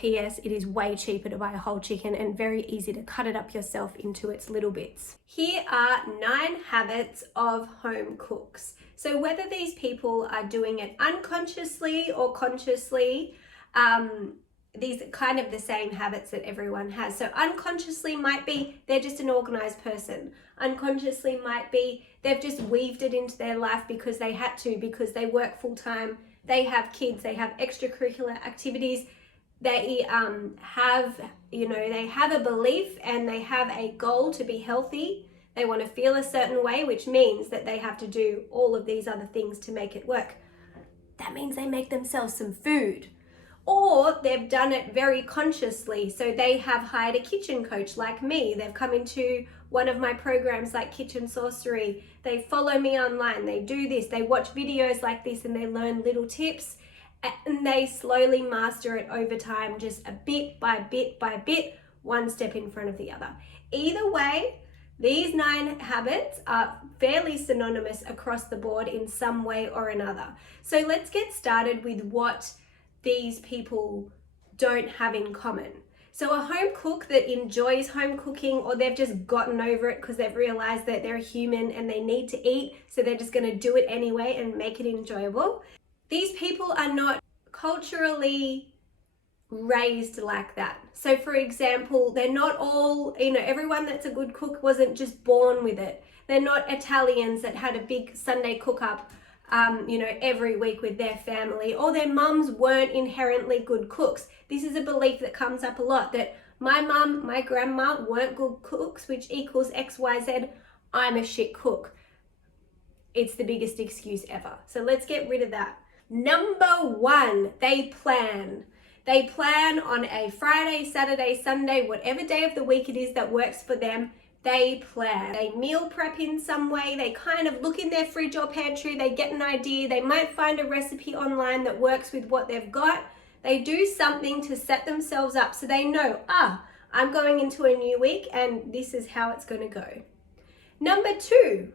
P.S. It is way cheaper to buy a whole chicken and very easy to cut it up yourself into its little bits. Here are 9 habits of home cooks. So whether these people are doing it unconsciously or consciously, these are kind of the same habits that everyone has. So unconsciously might be they're just an organized person. Unconsciously might be they've just weaved it into their life because they had to, because they work full time, they have kids, they have extracurricular activities, they have, they have a belief and they have a goal to be healthy. They want to feel a certain way, which means that they have to do all of these other things to make it work. That means they make themselves some food. Or they've done it very consciously. So they have hired a kitchen coach like me. They've come into one of my programs like Kitchen Sorcery. They follow me online. They do this. They watch videos like this and they learn little tips. And they slowly master it over time, just a bit by bit by bit, one step in front of the other. Either way, these 9 habits are fairly synonymous across the board in some way or another. So let's get started with what these people don't have in common. So a home cook that enjoys home cooking, or they've just gotten over it because they've realized that they're a human and they need to eat, so they're just going to do it anyway and make it enjoyable. These people are not culturally raised like that. So for example, they're not all, everyone that's a good cook wasn't just born with it. They're not Italians that had a big Sunday cook-up every week with their family, or their mums weren't inherently good cooks. This is a belief that comes up a lot, that my mum, my grandma weren't good cooks, which equals XYZ, I'm a shit cook. It's the biggest excuse ever. So let's get rid of that. Number 1, they plan. They plan on a Friday, Saturday, Sunday, whatever day of the week it is that works for them. They plan. They meal prep in some way. They kind of look in their fridge or pantry. They get an idea. They might find a recipe online that works with what they've got. They do something to set themselves up so they know, I'm going into a new week and this is how it's going to go. Number 2,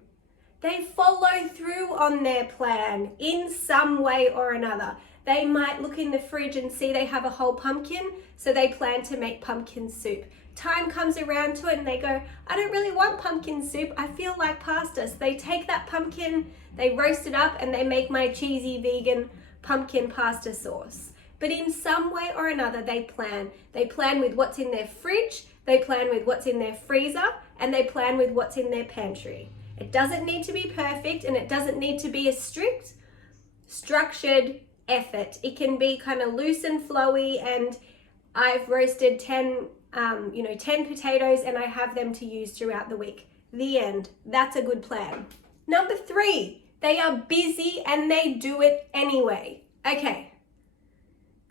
they follow through on their plan in some way or another. They might look in the fridge and see they have a whole pumpkin, so they plan to make pumpkin soup. Time comes around to it and they go, I don't really want pumpkin soup, I feel like pasta. So they take that pumpkin, they roast it up, and they make my cheesy vegan pumpkin pasta sauce. But in some way or another, they plan. They plan with what's in their fridge, they plan with what's in their freezer, and they plan with what's in their pantry. It doesn't need to be perfect, and it doesn't need to be a strict, structured effort. It can be kind of loose and flowy, and I've roasted 10 potatoes and I have them to use throughout the week. The end. That's a good plan. Number 3, they are busy and they do it anyway. Okay.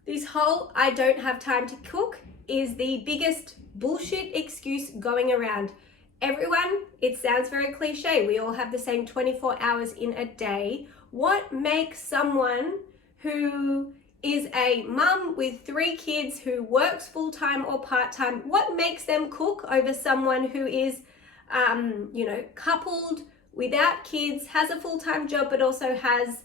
This whole I don't have time to cook is the biggest bullshit excuse going around. Everyone, it sounds very cliche. We all have the same 24 hours in a day. What makes someone who is a mum with 3 kids who works full-time or part-time, what makes them cook over someone who is, coupled, without kids, has a full-time job, but also has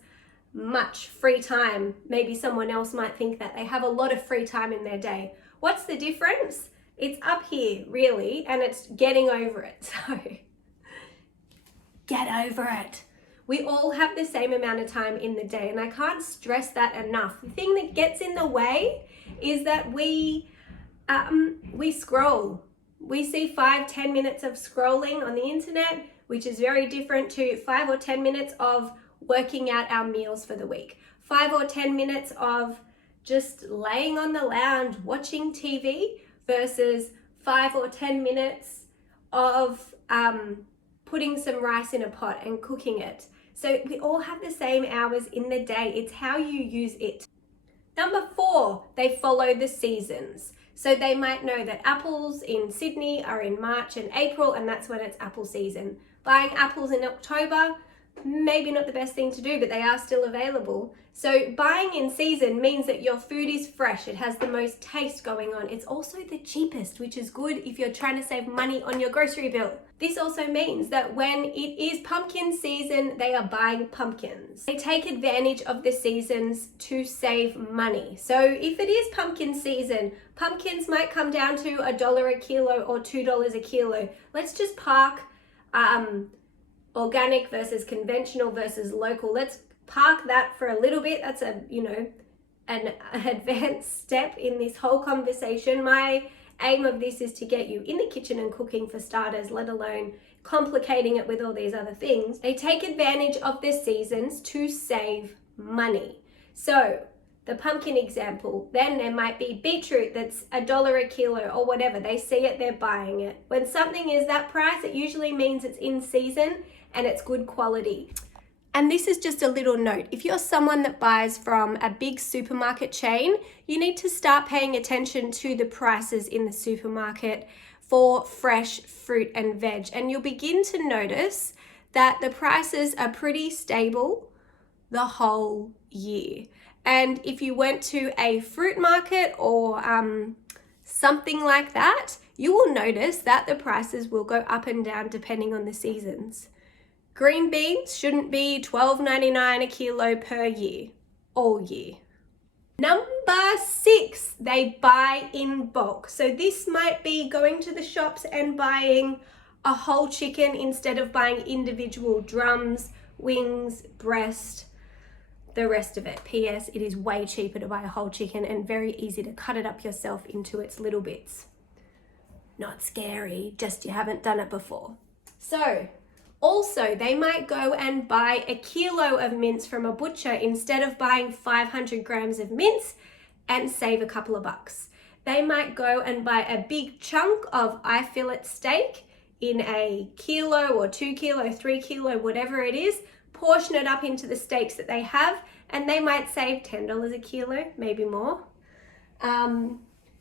much free time? Maybe someone else might think that they have a lot of free time in their day. What's the difference? It's up here, really, and it's getting over it. So, get over it. We all have the same amount of time in the day, and I can't stress that enough. The thing that gets in the way is that we scroll. We see 5-10 minutes of scrolling on the internet, which is very different to 5 or 10 minutes of working out our meals for the week. 5 or 10 minutes of just laying on the lounge watching TV versus 5 or 10 minutes of putting some rice in a pot and cooking it. So we all have the same hours in the day. It's how you use it. Number 4, they follow the seasons. So they might know that apples in Sydney are in March and April, and that's when it's apple season. Buying apples in October, maybe not the best thing to do, but they are still available. So buying in season means that your food is fresh. It has the most taste going on. It's also the cheapest, which is good if you're trying to save money on your grocery bill. This also means that when it is pumpkin season, they are buying pumpkins. They take advantage of the seasons to save money. So if it is pumpkin season, pumpkins might come down to $1 a kilo or $2 a kilo. Let's just park organic versus conventional versus local. Let's park that for a little bit. That's an advanced step in this whole conversation. My aim of this is to get you in the kitchen and cooking for starters, let alone complicating it with all these other things. They take advantage of the seasons to save money. So the pumpkin example, then there might be beetroot that's $1 a kilo or whatever. They see it, they're buying it. When something is that price, it usually means it's in season and it's good quality. And this is just a little note. If you're someone that buys from a big supermarket chain, you need to start paying attention to the prices in the supermarket for fresh fruit and veg. And you'll begin to notice that the prices are pretty stable the whole year. And if you went to a fruit market or something like that, you will notice that the prices will go up and down depending on the seasons. Green beans shouldn't be $12.99 a kilo per year, all year. Number 6, they buy in bulk. So this might be going to the shops and buying a whole chicken instead of buying individual drums, wings, breast, the rest of it. P.S. It is way cheaper to buy a whole chicken and very easy to cut it up yourself into its little bits. Not scary, just you haven't done it before. So, also, they might go and buy a kilo of mince from a butcher instead of buying 500 grams of mince and save a couple of bucks. They might go and buy a big chunk of eye fillet steak in a kilo or 2 kilo, 3 kilo, whatever it is, portion it up into the steaks that they have, and they might save $10 a kilo, maybe more.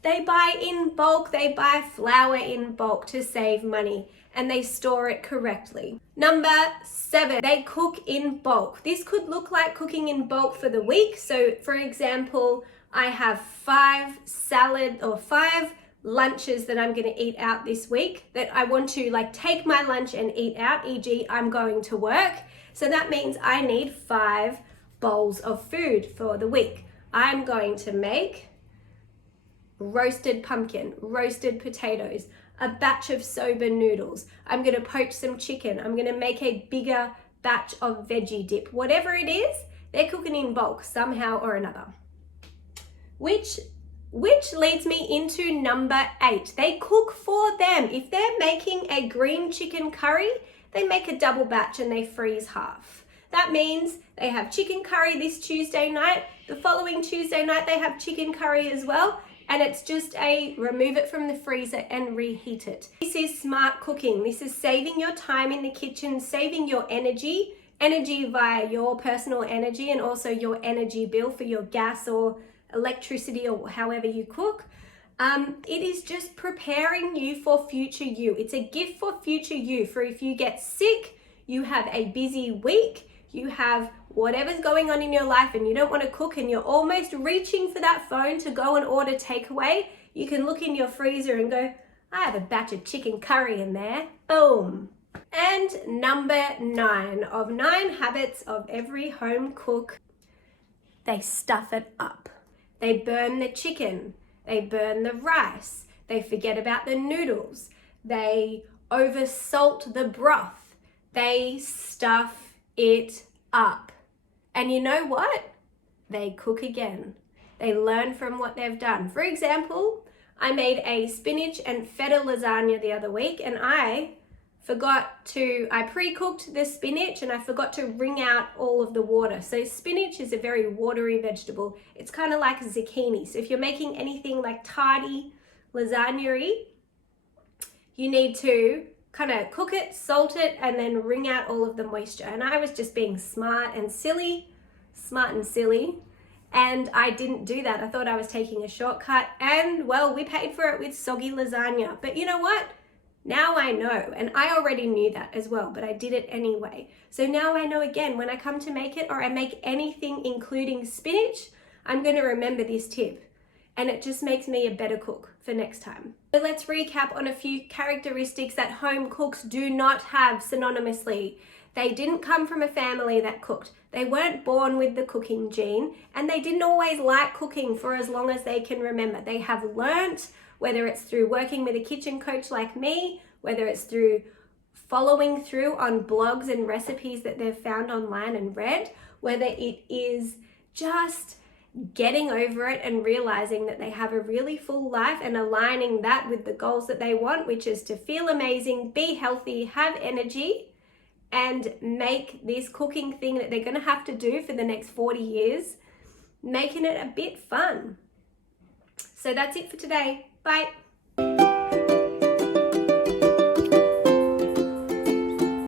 They buy in bulk, they buy flour in bulk to save money, and they store it correctly. Number 7, they cook in bulk. This could look like cooking in bulk for the week. So for example, I have 5 lunches that I'm going to eat out this week that I want to take my lunch and eat out, e.g. I'm going to work. So that means I need 5 bowls of food for the week. I'm going to make roasted pumpkin, roasted potatoes, a batch of soba noodles. I'm going to poach some chicken. I'm going to make a bigger batch of veggie dip. Whatever it is, they're cooking in bulk somehow or another. Which leads me into number 8. They cook for them. If they're making a green chicken curry, they make a double batch and they freeze half. That means they have chicken curry this Tuesday night. The following Tuesday night, they have chicken curry as well. And it's just remove it from the freezer and reheat it. This is smart cooking. This is saving your time in the kitchen, saving your energy via your personal energy and also your energy bill for your gas or electricity or however you cook. It is just preparing you for future you. It's a gift for future you, for if you get sick, you have a busy week, you have whatever's going on in your life and you don't want to cook and you're almost reaching for that phone to go and order takeaway, you can look in your freezer and go, I have a batch of chicken curry in there. Boom. And number 9 of 9 habits of every home cook, they stuff it up. They burn the chicken. They burn the rice. They forget about the noodles. They oversalt the broth. They stuff it up. And you know what? They cook again. They learn from what they've done. For example, I made a spinach and feta lasagna the other week and I pre-cooked the spinach and I forgot to wring out all of the water. So spinach is a very watery vegetable. It's kind of like zucchini. So if you're making anything like tardy lasagna-y, you need to kind of cook it, salt it, and then wring out all of the moisture. And I was just being smart and silly, and I didn't do that. I thought I was taking a shortcut, and well, we paid for it with soggy lasagna. But you know what? Now I know, and I already knew that as well, but I did it anyway. So now I know again, when I come to make it or I make anything including spinach, I'm going to remember this tip. And it just makes me a better cook for next time. So let's recap on a few characteristics that home cooks do not have synonymously. They didn't come from a family that cooked. They weren't born with the cooking gene, and they didn't always like cooking for as long as they can remember. They have learnt, whether it's through working with a kitchen coach like me, whether it's through following through on blogs and recipes that they've found online and read, whether it is just getting over it and realizing that they have a really full life and aligning that with the goals that they want, which is to feel amazing, be healthy, have energy, and make this cooking thing that they're going to have to do for the next 40 years, making it a bit fun. So that's it for today. Bye.